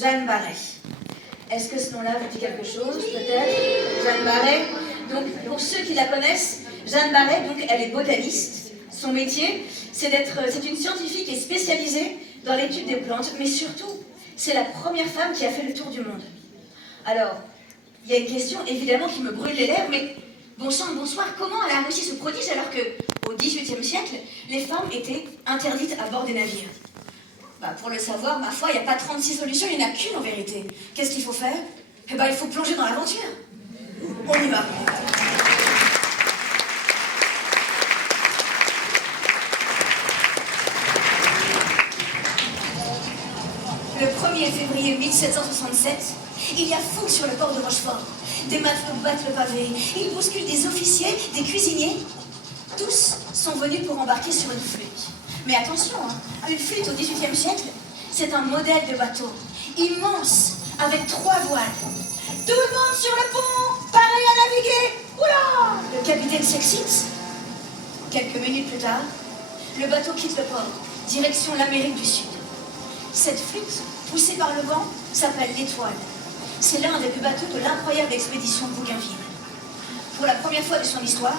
Jeanne Barret. Est-ce que ce nom-là vous dit quelque chose, peut-être? Jeanne Barret. Donc, pour ceux qui la connaissent, Jeanne Barret, donc, elle est botaniste. Son métier, c'est une scientifique et spécialisée dans l'étude des plantes, mais surtout, c'est la première femme qui a fait le tour du monde. Alors, il y a une question, évidemment, qui me brûle les lèvres, mais bon sang, bonsoir, comment elle a réussi ce prodige alors qu'au XVIIIe siècle, les femmes étaient interdites à bord des navires? Bah, pour le savoir, ma foi, il n'y a pas 36 solutions, il n'y en a qu'une en vérité. Qu'est-ce qu'il faut faire? Eh ben, il faut plonger dans l'aventure. On y va. Le 1er février 1767, il y a foule sur le port de Rochefort. Des matelots battent le pavé, ils bousculent des officiers, des cuisiniers. Tous sont venus pour embarquer sur une flûte. Mais attention, hein, une flûte au XVIIIe siècle, c'est un modèle de bateau, immense, avec 3 voiles. Tout le monde sur le pont, pareil à naviguer. Oula! Le capitaine s'excite. Quelques minutes plus tard, le bateau quitte le port, direction l'Amérique du Sud. Cette flûte, poussée par le vent, s'appelle l'Étoile. C'est l'un des plus bateaux de l'incroyable expédition Bougainville. Pour la première fois de son histoire,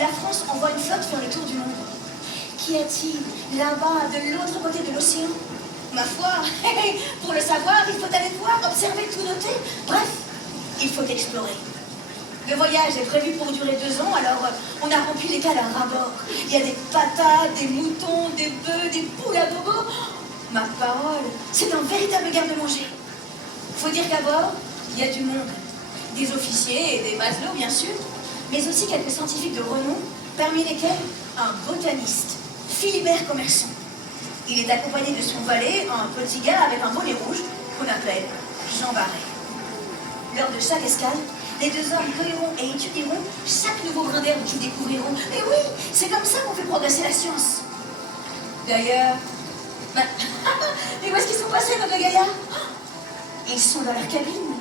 la France envoie une flotte faire le tour du monde. Qu'y a-t-il là-bas, de l'autre côté de l'océan? Ma foi, pour le savoir, il faut aller voir, observer, tout noter. Bref, il faut explorer. Le voyage est prévu pour durer 2 ans, alors on a rempli les cales à ras-bord. Il y a des patates, des moutons, des bœufs, des poules à gogo. Ma parole, c'est un véritable garde-manger. Faut dire qu'à bord, il y a du monde. Des officiers et des matelots, bien sûr, mais aussi quelques scientifiques de renom, parmi lesquels un botaniste, Philibert Commerson. Il est accompagné de son valet, un petit gars avec un bonnet rouge, qu'on appelle Jean Barret. Lors de chaque escale, les 2 hommes cueilleront et étudieront chaque nouveau grain d'herbe qu'ils découvriront. Et oui, c'est comme ça qu'on fait progresser la science. D'ailleurs, mais où est-ce qu'ils sont passés, nos 2 gaillards? Ils sont dans leur cabine.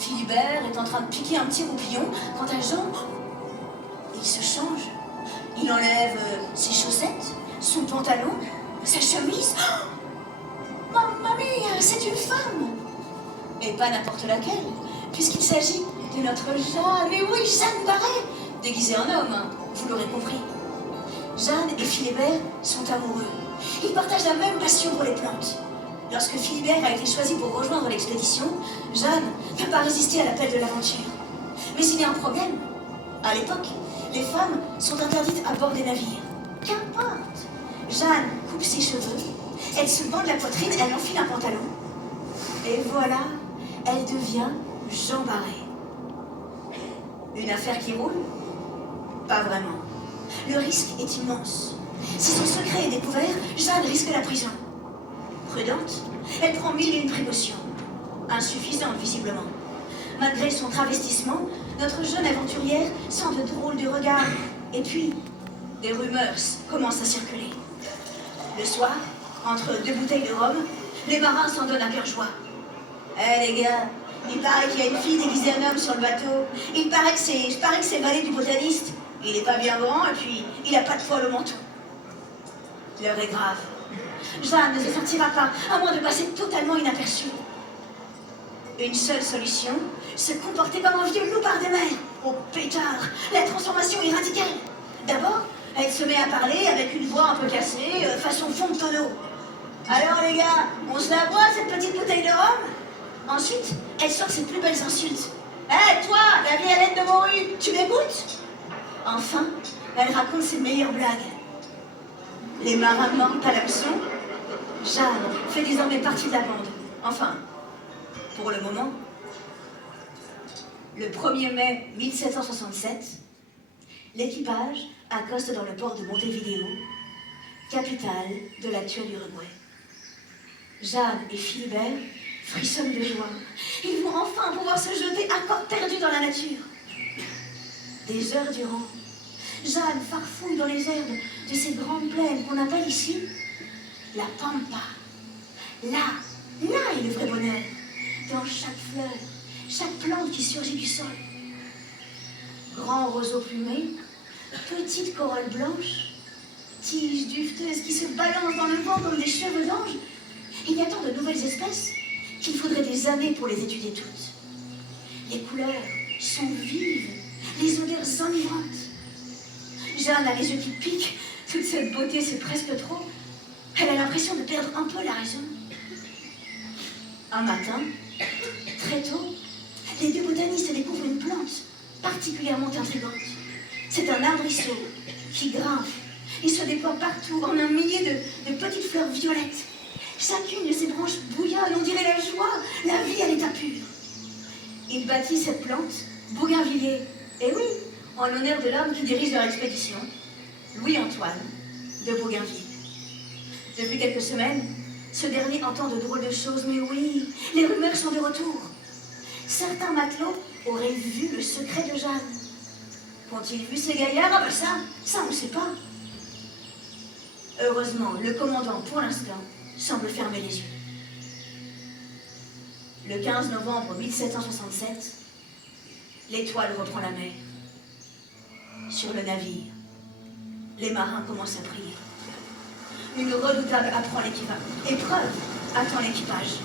Philibert est en train de piquer un petit roupillon quand à Jean, il se change. Il enlève ses chaussettes, son pantalon, sa chemise. Mamma mia, c'est une femme! Et pas n'importe laquelle, puisqu'il s'agit de notre Jeanne. Mais oui, Jeanne Barret, déguisée en homme, hein, vous l'aurez compris. Jeanne et Philibert sont amoureux. Ils partagent la même passion pour les plantes. Lorsque Philibert a été choisi pour rejoindre l'expédition, Jeanne n'a pas résisté à l'appel de l'aventure. Mais il y a un problème. À l'époque, les femmes sont interdites à bord des navires. Qu'importe. Jeanne coupe ses cheveux, elle se bande la poitrine, elle enfile un pantalon. Et voilà, elle devient Jean Barret. Une affaire qui roule? Pas vraiment. Le risque est immense. Si son secret est découvert, Jeanne risque la prison. Prudente, elle prend 1001 précautions. Insuffisantes, visiblement. Malgré son travestissement, notre jeune aventurière sent de drôles de regards. Et puis, des rumeurs commencent à circuler. Le soir, entre 2 bouteilles de rhum, les marins s'en donnent à cœur joie. Eh les gars, il paraît qu'il y a une fille déguisée en homme sur le bateau. Il paraît que c'est valet du botaniste. Il est pas bien grand et puis il a pas de poil au menton. L'heure est grave. Jeanne ne se sortira pas, à moins de passer totalement inaperçue. Une seule solution, se comporter comme un vieux loupard de mer. Oh pétard, la transformation est radicale. D'abord, elle se met à parler avec une voix un peu cassée, façon fond de tonneau. Alors les gars, on se la boit cette petite bouteille de rhum? Ensuite, elle sort ses plus belles insultes. Hé toi, la vieille Hélène de morue, tu m'écoutes? Enfin, elle raconte ses meilleures blagues. Les marins mentent à l'hameçon. Jeanne fait désormais partie de la bande. Enfin, pour le moment. Le 1er mai 1767, l'équipage accoste dans le port de Montevideo, capitale de l'actuel Uruguay. Jeanne et Philibert frissonnent de joie. Ils vont enfin pouvoir se jeter à corps perdu dans la nature. Des heures durant, Jeanne farfouille dans les herbes de ces grandes plaines qu'on appelle ici la pampa. Là est le vrai bonheur. Dans chaque fleur, chaque plante qui surgit du sol. Grands roseaux plumés, petites corolles blanches, tiges duveteuses qui se balancent dans le vent comme des cheveux d'ange. Il y a tant de nouvelles espèces qu'il faudrait des années pour les étudier toutes. Les couleurs sont vives, les odeurs enivrantes. Jeanne a les yeux qui piquent, toute cette beauté c'est presque trop. Elle a l'impression de perdre un peu la raison. Un matin, très tôt, les deux botanistes découvrent une plante particulièrement intrigante. C'est un arbrisseau qui grimpe et se déploie partout en un millier de petites fleurs violettes. Chacune de ses branches bouillonne, on dirait la joie, la vie à l'état pur. Il bâtit cette plante Bougainvilliers, et oui, en l'honneur de l'homme qui dirige leur expédition, Louis-Antoine de Bougainville. Depuis quelques semaines, ce dernier entend de drôles de choses, mais oui, les rumeurs sont de retour. Certains matelots auraient vu le secret de Jeanne. Qu'ont-ils vu ces gaillards? Ah ben ça on ne sait pas. Heureusement, le commandant, pour l'instant, semble fermer les yeux. Le 15 novembre 1767, l'Étoile reprend la mer. Sur le navire, les marins commencent à prier. Une redoutable épreuve attend l'équipage.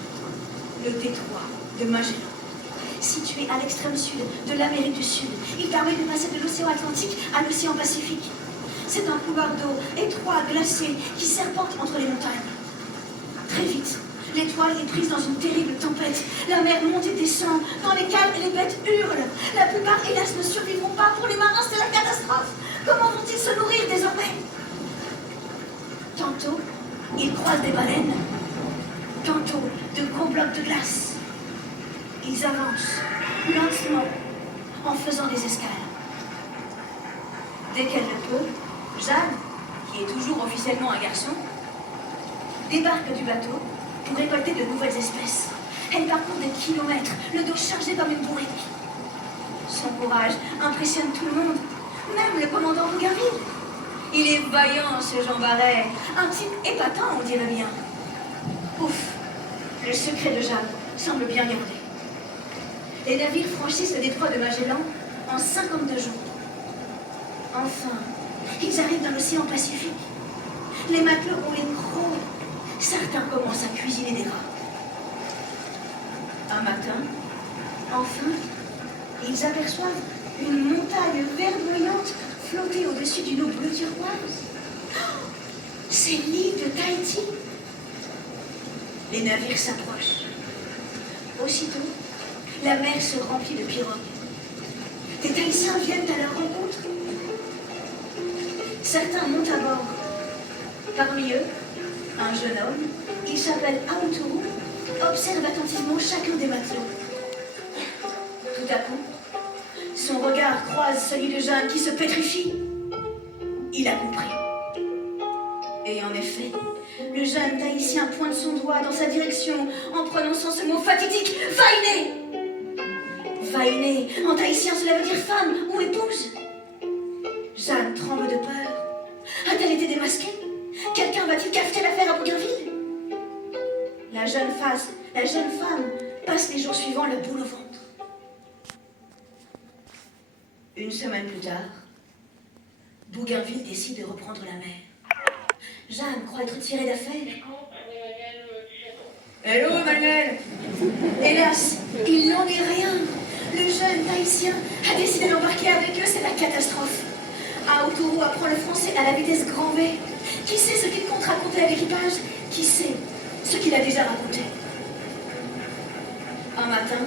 Le détroit de Magellan, situé à l'extrême sud de l'Amérique du Sud. Il permet de passer de l'océan Atlantique à l'océan Pacifique. C'est un couloir d'eau étroit, glacé, qui serpente entre les montagnes. Très vite, l'Étoile est prise dans une terrible tempête. La mer monte et descend. Dans les cales, les bêtes hurlent. La plupart, hélas, ne survivront pas. Pour les marins, c'est la catastrophe. Comment vont-ils se nourrir désormais? Tantôt, ils croisent des baleines. Tantôt, de gros blocs de glace. Ils avancent, lentement, en faisant des escales. Dès qu'elle le peut, Jeanne, qui est toujours officiellement un garçon, débarque du bateau pour récolter de nouvelles espèces. Elle parcourt des kilomètres, le dos chargé comme une bourrique. Son courage impressionne tout le monde, même le commandant Bougainville. Il est vaillant, ce Jean Barret, un type épatant, on dirait bien. Ouf, le secret de Jeanne semble bien gardé. Les navires franchissent le détroit de Magellan en 52 jours. Enfin, ils arrivent dans l'océan Pacifique. Les matelots ont les crocs. Certains commencent à cuisiner des rats. Un matin, enfin, ils aperçoivent une montagne verdoyante flotter au-dessus d'une eau bleu turquoise. Oh, c'est l'île de Tahiti. Les navires s'approchent. Aussitôt, la mer se remplit de pirogues. Des Tahitiens viennent à leur rencontre. Certains montent à bord. Parmi eux, un jeune homme, il s'appelle Aotourou, observe attentivement chacun des matelots. Tout à coup, son regard croise celui de Jeanne qui se pétrifie. Il a compris. Et en effet, le jeune Tahitien pointe son doigt dans sa direction en prononçant ce mot fatidique, « Vainé !» Vainé, en tahitien, cela veut dire femme ou épouse. Jeanne tremble de peur. A-t-elle été démasquée? Quelqu'un va-t-il cafeter l'affaire à Bougainville? La jeune femme passe les jours suivants la boule au ventre. Une semaine plus tard, Bougainville décide de reprendre la mer. Jeanne croit être tirée d'affaire. Hello, Manuel! Hélas, il n'en est rien. Le jeune Tahitien a décidé d'embarquer avec eux, c'est la catastrophe. Aotourou apprend le français à la vitesse grand V. Qui sait ce qu'il compte raconter à l'équipage? Qui sait ce qu'il a déjà raconté? Un matin,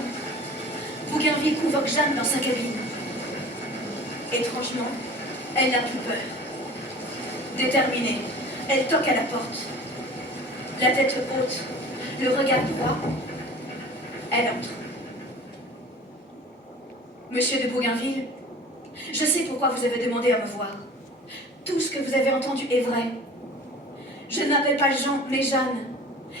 Bougainville convoque Jeanne dans sa cabine. Étrangement, elle n'a plus peur. Déterminée, elle toque à la porte. La tête haute, le regard droit, elle entre. Monsieur de Bougainville, je sais pourquoi vous avez demandé à me voir. Tout ce que vous avez entendu est vrai. Je ne m'appelle pas Jean, mais Jeanne.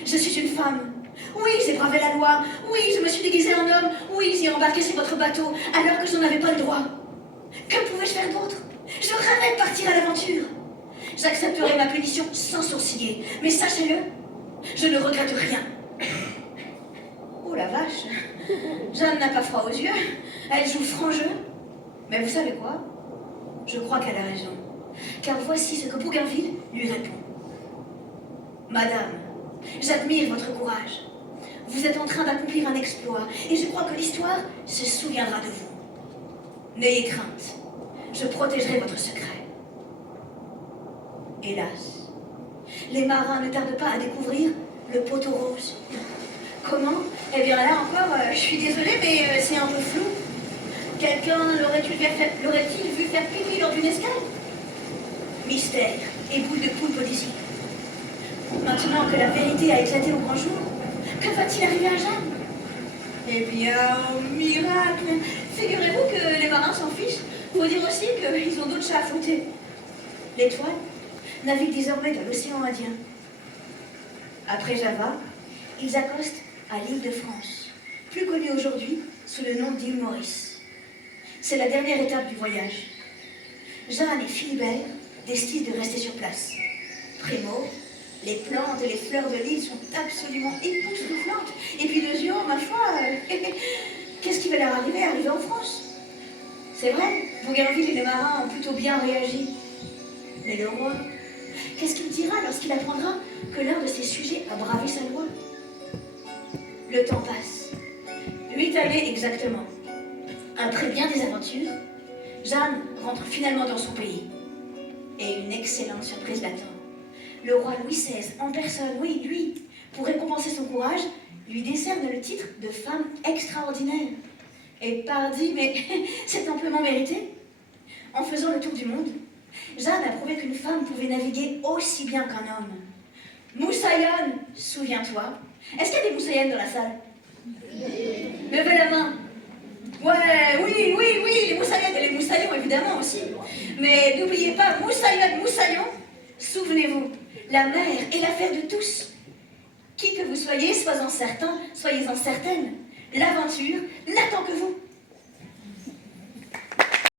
Je suis une femme. Oui, j'ai bravé la loi. Oui, je me suis déguisée en homme. Oui, j'ai embarqué sur votre bateau alors que je n'en avais pas le droit. Que pouvais-je faire d'autre? Je rêvais de partir à l'aventure. J'accepterai ma punition sans sourciller. Mais sachez-le, je ne regrette rien. Oh la vache, Jeanne n'a pas froid aux yeux. Elle joue franc jeu. Mais vous savez quoi? Je crois qu'elle a raison. Car voici ce que Bougainville lui répond. Madame, j'admire votre courage. Vous êtes en train d'accomplir un exploit, et je crois que l'histoire se souviendra de vous. N'ayez crainte, je protégerai votre secret. Hélas, les marins ne tardent pas à découvrir le poteau rose. Comment? Eh bien là encore, je suis désolée, mais c'est un peu flou. Quelqu'un l'aurait-il vu faire pipi lors d'une escale? Mystère et boule de poulpe d'ici. Maintenant que la vérité a éclaté au grand jour, que va-t-il arriver à Jeanne? Eh bien, miracle! Figurez-vous que les marins s'en fichent. Faut dire aussi qu'ils ont d'autres chats à fouetter. L'Étoile navigue désormais dans l'océan Indien. Après Java, ils accostent à l'île de France, plus connue aujourd'hui sous le nom d'île Maurice. C'est la dernière étape du voyage. Jeanne et Philibert décident de rester sur place. Primo, les plantes et les fleurs de l'île sont absolument époustouflantes. Et puis de Gio, ma foi, qu'est-ce qui va leur arriver en France? C'est vrai, Bougainville et les marins ont plutôt bien réagi. Mais le roi, qu'est-ce qu'il dira lorsqu'il apprendra que l'un de ses sujets a bravé sa loi? Le temps passe. 8 années exactement. Après bien des aventures, Jeanne rentre finalement dans son pays. Et une excellente surprise l'attend. Le roi Louis XVI, en personne, oui, lui, pour récompenser son courage, lui décerne le titre de femme extraordinaire. Et pardi, mais c'est amplement mérité. En faisant le tour du monde, Jeanne a prouvé qu'une femme pouvait naviguer aussi bien qu'un homme. Moussaïonne, souviens-toi. Est-ce qu'il y a des moussaïennes dans la salle? Levez la main. Ouais, oui, les moussaïennes et les moussaillons, évidemment aussi. Mais n'oubliez pas, moussaïonne, moussaillon, souvenez-vous, la mer est l'affaire de tous. Qui que vous soyez, soyez-en certains, soyez-en certaines. L'aventure,